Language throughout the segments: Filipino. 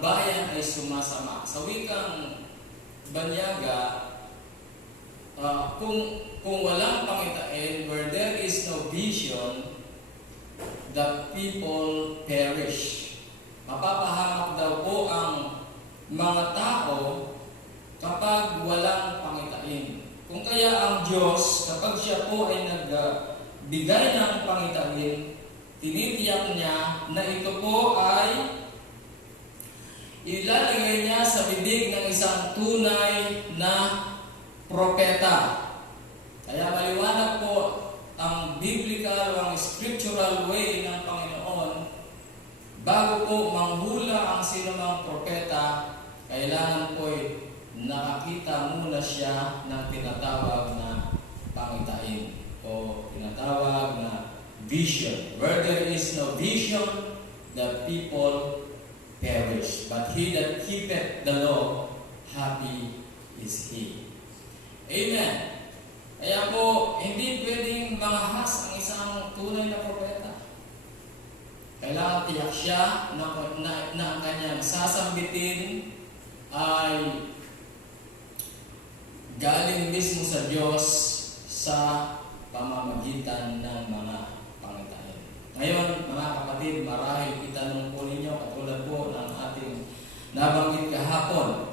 bayan ay sumasama. Sa wikang Banyaga, kung walang pangitain, where there is no vision, the people perish. Mapapahamak daw po ang mga tao kapag walang pangitain. Kung kaya ang Diyos, kapag siya po ay nagbigay ng pangitain, tinitiyak niya na ito po ay ilalagay niya sa bibig ng isang tunay na propeta. Kaya maliwanag po ang biblical o ang scriptural way ng Panginoon. Bago po manghula ang sinumang propeta, kailangan po nakakita muna siya ng tinatawag na pangitain o tinatawag na vision. Where there is no vision, the people perish. But he that keepeth the law, happy is he. Amen. Kaya po, hindi pwedeng mangahas ang isang tunay na propeta. Kailangan tiyak siya na ang kanyang sasambitin ay galing mismo sa Diyos sa pamamagitan ng mga pangitain. Ngayon, mga kapatid, marahil itanong po ninyo, katulad po ng ating nabanggit kahapon,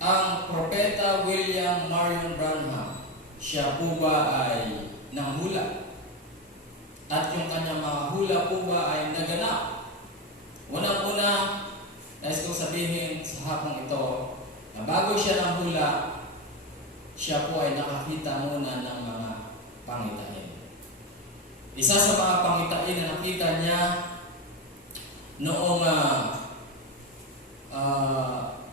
ang propeta William Marion Branham, siya po ba ay nanghula? At yung kanyang mga hula po ba ay naganap? Unang-una, nais kong sabihin sa hapong ito, na bago siya nanghula, siya po ay nakakita muna ng mga pangitain. Isa sa mga pangitain na nakita niya noong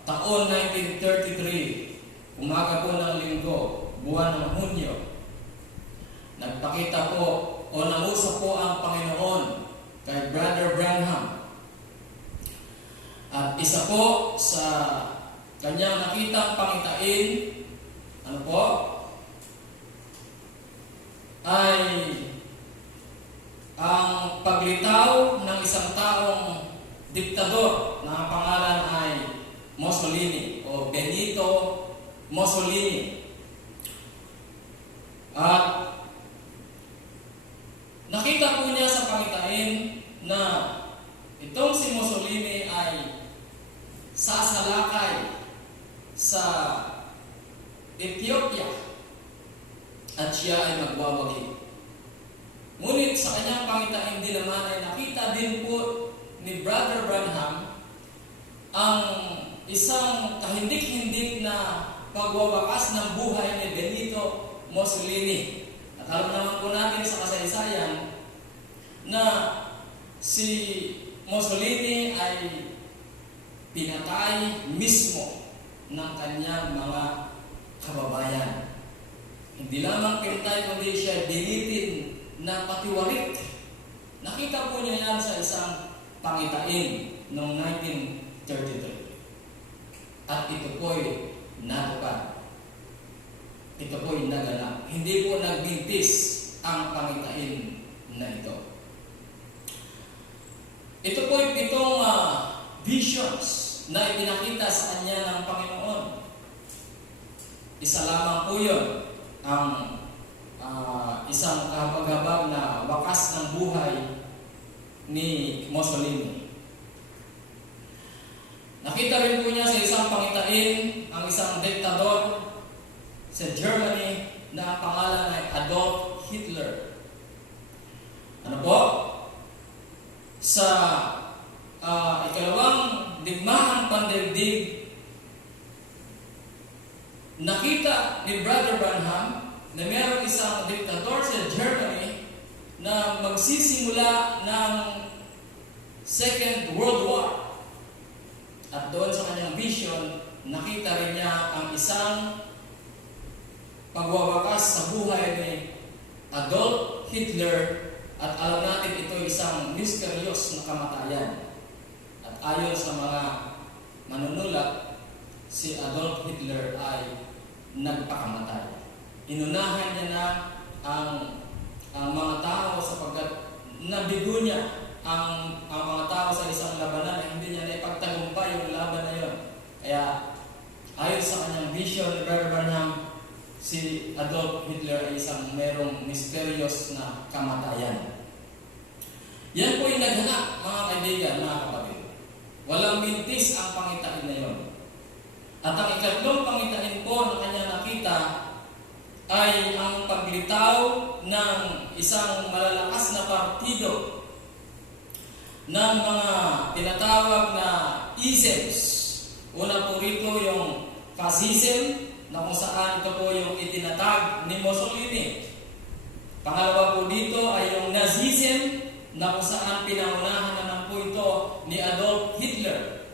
taon 1933, umaga po ng linggo, buwan ng Hunyo, nagpakita po o nangusap po ang Panginoon kay Brother Branham. At isa po sa kanyang nakitang pangitain, ano po? Ay ang paglitaw ng isang taong diktador na ang pangalan ay Mussolini o Benito Mussolini. At nakita po niya sa pangitain na itong si Mussolini ay sasalakay sa Ethiopia at siya ay magwawagi. Ngunit sa kanyang pangitain din naman ay nakita din po ni Brother Branham ang isang kahindik-hindik na pagwawakas ng buhay ni Benito Mussolini. At alam naman po natin sa kasaysayan na si Mussolini ay pinatay mismo ng kanyang mga kababayan. Hindi lamang pinatay, kundi siya binitin na patiwarik. Nakita po niya yan sa isang pangitain noong 1933. At ito po'y natupad. Ito po'y naganap. Hindi po nagbintis ang pangitain na ito. Ito po'y pitong visions na ipinakita sa kanya ng Panginoon. Isa lamang po yun, ang isang kapaghabag na wakas ng buhay ni Mussolini. Nakita rin po niya sa isang pangitain ang isang diktador sa Germany na ang pangalan ay Adolf Hitler. Ano po? Sa ikalawang digmaan pandaigdig, nakita ni Brother Branham na mayroong isang diktador sa Germany na magsisimula ng Second World War. At doon sa kanyang vision, nakita rin niya ang isang pagwawakas sa buhay ni Adolf Hitler. At alam natin ito isang misteryos na kamatayan. At ayon sa mga manunulat, si Adolf Hitler ay nagpakamatay. Inunahan niya na ang mga tao sapagkat nabigo niya ang mga tao sa isang labanan na hindi niya si Adolf Hitler ay isang merong mysterious na kamatayan. Yan po yung naghanap, mga kaibigan, mga kapatid. Walang mintis ang pangitain na yon. At ang ikatlong pangitain po na kanya nakita ay ang paglitaw ng isang malalakas na partido ng mga tinatawag na isms. Una po rito yung fascism, na kung saan ito po yung itinatag ni Mussolini. Pangalawa po dito ay yung Nazism, na kung saan pinangunahan naman po ito ni Adolf Hitler.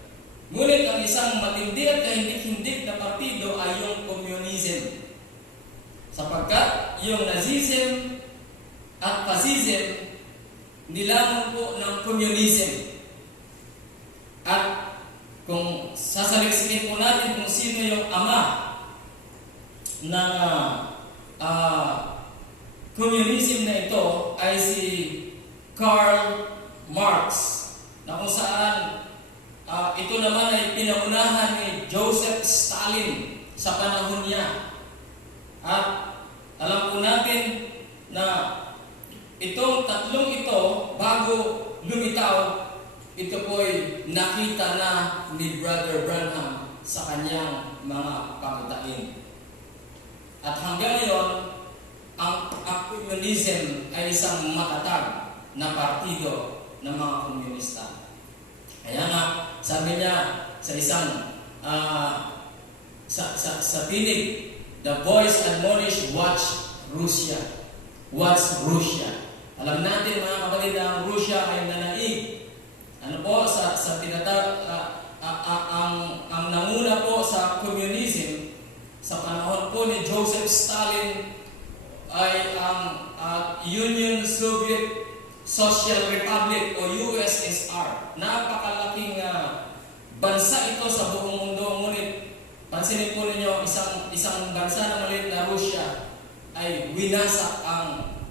Ngunit ang isang matindi at kahindik-hindik na partido ay yung Communism. Sapagkat yung Nazism at Fascism nilamon po ng Communism. At kung sasaliksikin po natin kung sino yung ama ng communism na ito, ay si Karl Marx, na kung saan ito naman ay pinangunahan ni Joseph Stalin sa panahon niya. At alam po natin na itong tatlong ito, bago lumitaw, ito po'y nakita na ni Brother Branham sa kanyang mga pangitain. At hanggang ngayon, ang communism ay isang matatag na partido ng mga komunista. Kaya nga, sabi niya sa isang sa tinig, the voice admonish, watch Russia. Watch Russia. Alam natin, mga kapatid, na ang Russia ay nanaig. Ano po, sa tinatawag, ang nanguna po sa communism sa panahon po ni Joseph Stalin ay ang Union Soviet Social Republic o USSR. Napakalaking bansa ito sa buong mundo. Ngunit pansinin po ninyo, isang bansa na maliit na Russia ay winasak ang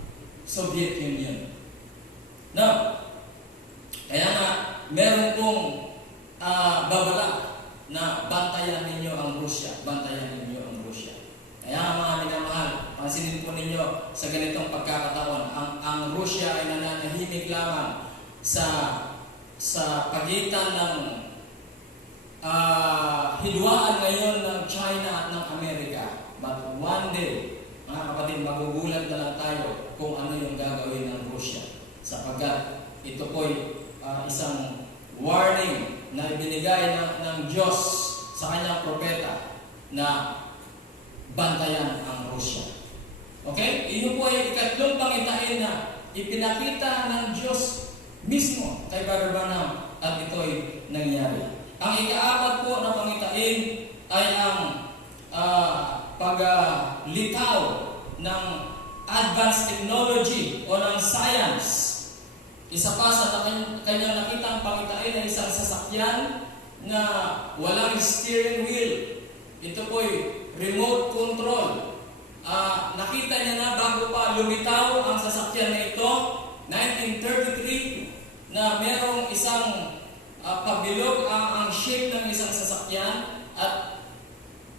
Soviet Union. Now, kaya nga, meron pong babala na bantayan ninyo ang Russia. Bantayan ninyo ang Russia. Kaya nga, mga minamahal, pansinin po ninyo sa ganitong pagkakataon, ang Russia ay nananahimik lamang sa pagitan ng hidwaan ngayon ng China at ng Amerika. But one day, mga kapatid, magugulat na lang tayo kung ano yung gagawin ng Russia. Sapagkat ito po'y isang warning na ibinigay ng Diyos sa kanyang propeta na bantayan ang Russia. Okay? Iyon po ay ikatlong pangitain na ipinakita ng Diyos mismo kay Brother Branham at ito'y nangyari. Ang ikaapat po na pangitain ay ang paglitaw ng advanced technology o ng science. Isa pa sa kanyang nakitang pangitain ay isang sasakyan na walang steering wheel. Ito po'y remote control. Nakita niya na bago pa lumitaw ang sasakyan na ito, 1933, na merong isang pabilog ang shape ng isang sasakyan at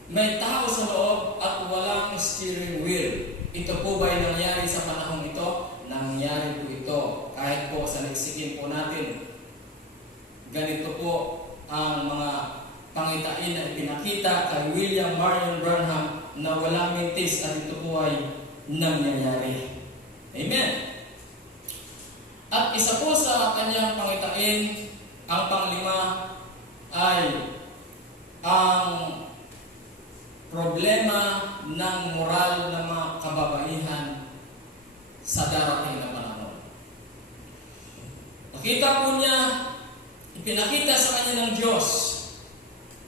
may tao sa loob at walang steering wheel. Ito po ba ay nangyari sa panahong ito? Nangyari po ito. Kahit po sa leksikin po natin, ganito po ang mga pangitain na ipinakita kay William Marion Branham na walang mintis at ito po ay nangyayari. Amen. At isa po sa kanyang pangitain, ang panglima ay ang problema ng moral ng mga kababaihan sa darating na panahon. Nakita po niya, ipinakita sa kanya ng Diyos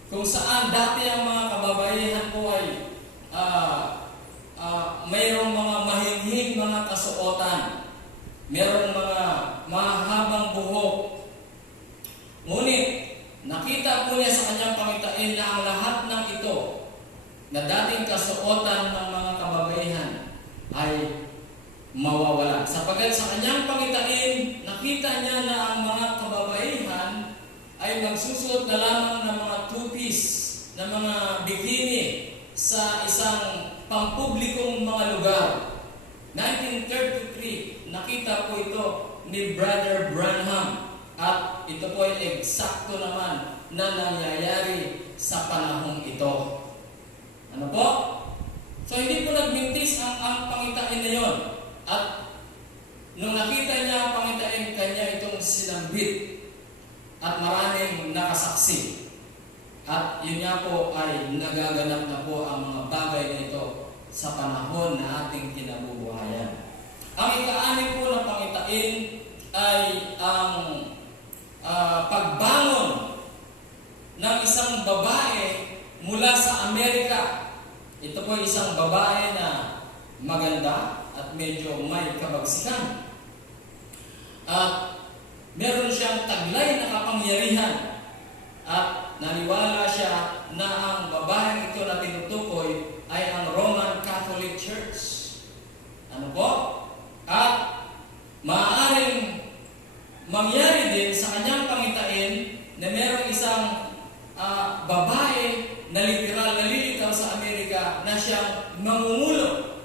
kung saan dati ang mga kababaihan po ay mayroong mga mahinhing mga kasuotan, mayroong mga mahabang buhok. Ngunit, nakita po niya sa kanyang pangitain na ang lahat ng ito na dating kasuotan ng mga kababaihan ay mawawala. Sapagat sa kanyang pangitain, nakita niya na ang mga kababaihan ay magsusuot na lamang ng mga two-piece, na mga bikini sa isang pampublikong mga lugar. 1933, nakita po ito ni Brother Branham at ito po ay eksakto naman na nangyayari sa panahong ito. Ano po? So hindi po nagmintis ang pangitain na yon. At nung nakita niya ang pangitain, kanya itong sinambit at maraming nakasaksi. At yun nga po ay nagaganap na po ang mga bagay na ito sa panahon na ating kinabubuhayan. Ang ika-anim po ng pangitain ay ang pagbangon ng isang babae mula sa Amerika. Ito po ay isang babae na maganda at medyo may kabagsikan. At meron siyang taglay na kapangyarihan. At naniwala siya na ang babaeng ito na tinutukoy ay ang Roman Catholic Church. Ano po? At maaaring mangyari din sa kanyang pangitain na merong isang babae na literal nalilitaw sa Amerika na siyang mangumulo.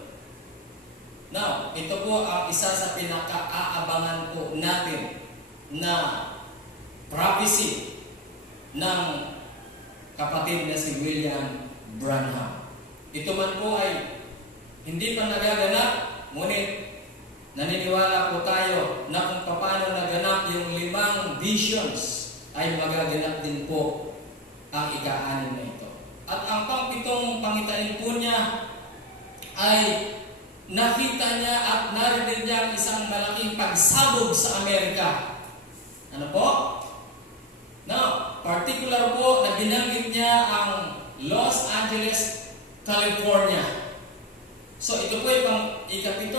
Now, ito po ang isa sa pinaka-aabangan po natin na prophecy ng kapatid na si William Branham. Ito man po ay hindi pa nagaganap, ngunit naniniwala po tayo na kung paano naganap yung 5 visions ay magaganap din po ang ika-6 na ito. At ang pang-7 pangitain po niya ay nakita niya at narinig niya isang malaking pagsabog sa Amerika. Ano po? Now, particular po na binanggit niya ang Los Angeles, California. So ito po ay ika-7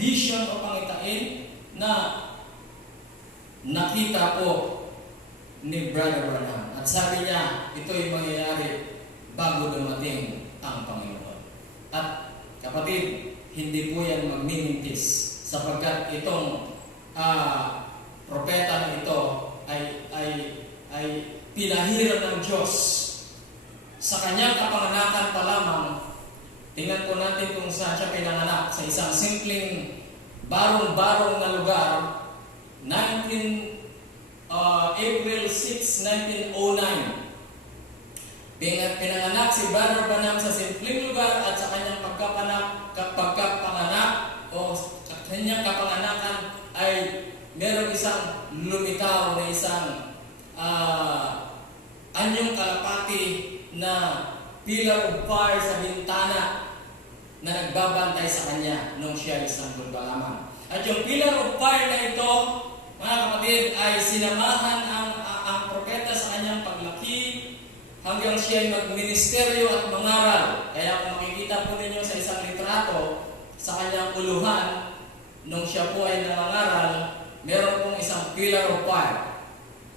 vision o pangitain na nakita po ni Brother Branham. At sabi niya, ito ay mangyayari bago dumating ang Panginoon. At kapatid, hindi po yan magmimintis sapagkat itong propeta na ito ay pinahirap ng Diyos. Sa kanyang kapanganakan pa lamang, tingnan po natin kung saan siya pinanganak. Sa isang simpleng barong-barong na lugar, April 6, 1909. Pinanganak si Brother Branham sa simpleng lugar at sa kanyang pagkapanganak o sa kanyang kapanganakan ay meron isang lumitaw na isang anyong kalapati na pillar of fire sa bintana na nagbabantay sa kanya nung siya isang bulba lamang. At yung pillar of fire na ito, mga kapatid, ay sinamahan ang propeta sa kanyang paglaki hanggang siya ay magministeryo at mangaral. Kaya kung makikita po ninyo sa isang litrato sa kanyang uluhan, nung siya po ay nangangaral, meron pong isang pillar of fire.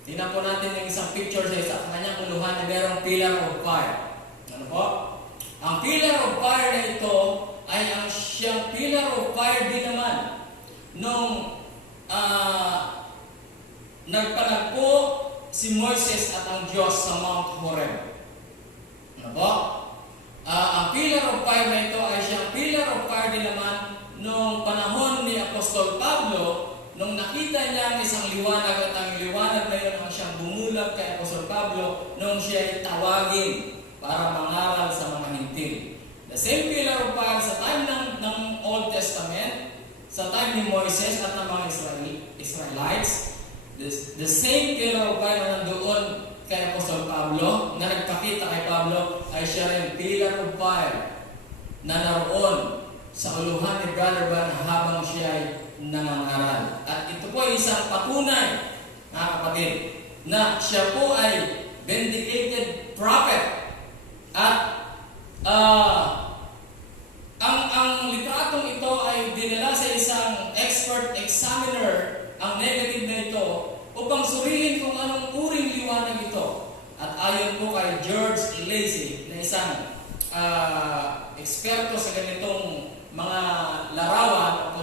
Tingnan po natin yung isang picture sa kanyang uluhan na merong pillar of fire. Ano po? Ang pillar of fire na ito ay ang siyang pillar of fire din naman nung nagpanagpo si Moises at ang Diyos sa Mount Horeb. Ano po? Ang pillar of fire na ito ay siyang pillar of fire din naman nung panahon ni Apostol Pablo, nung nakita niya ang isang liwanag at ang liwanag na yun ang siyang bumulag kay Apostol Pablo nung siya ay tawagin para mangaral sa mga hintil. The same pillar of fire sa time ng Old Testament, sa time ni Moises at ng mga Israelites, the same pillar of fire na nandoon kay Apostol Pablo, na nagpakita kay Pablo, ay siya rin pillar of fire na naroon sa uluhan ni Brother Branham habang siya ay nangangaral. At ito po ay isang patunay, mga kapatid, na siya po ay vindicated prophet. At ang litratong ito ay dinala sa isang expert examiner, ang negative na ito, upang suriin kung anong uring liwanag ito. At ayon po kay George Lacy, na isang eksperto sa ganitong mga larawan,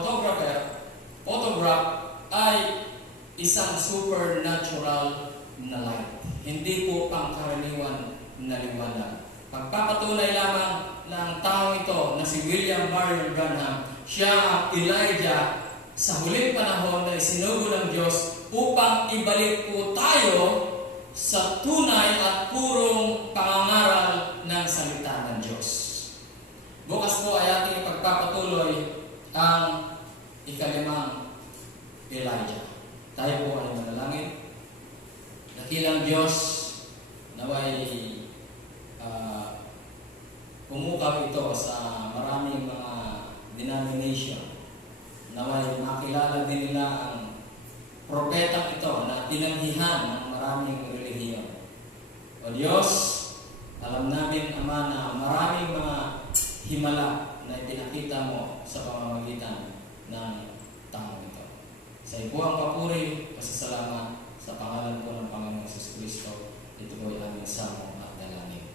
photograph, ay isang supernatural na light. Hindi po pangkaraniwan na liwanag. Pagpapatunay lamang na ang tao ito na si William Marion Branham, siya ang Elijah sa huling panahon na isinugo ng Diyos upang ibalik po tayo sa tunay at purong pangangaral ng salita ng Diyos. Bukas po ay ating ipagpapatuloy ang ikalimang Elijah. Tayo po ay manalangin. Dakilang Diyos, naway pumukap ito sa maraming mga denomination. Naway makilala din nila ang propetang ito na tinanggihan ng maraming relihiyon. O Diyos, alam namin, Ama, na maraming mga himala na ipinakita mo sa pamamagitan ng tao ito. Sa iyo po ang papuri, pasasalamat sa pangalan po ng Panginoong Hesus Kristo. Ito po ay aming samo at dalangin.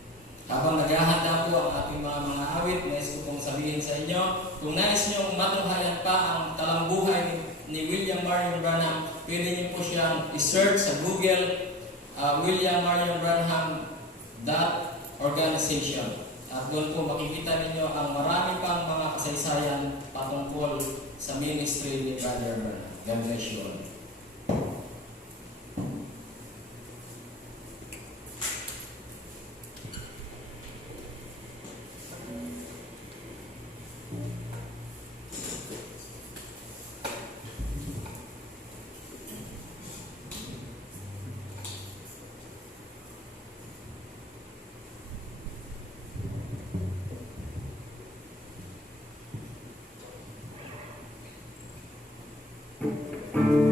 Habang naghahanda po ang ating mga awit, nais ko pong sabihin sa inyo, kung nais niyong matunghayan pa ang talambuhay ni William Marion Branham, pwede niyo po siyang i-search sa Google, William Marion Branham .organization. At doon po makikita ninyo ang marami pang mga kasaysayan patungkol sa ministry ni Brother Branham. God bless you all. Thank you.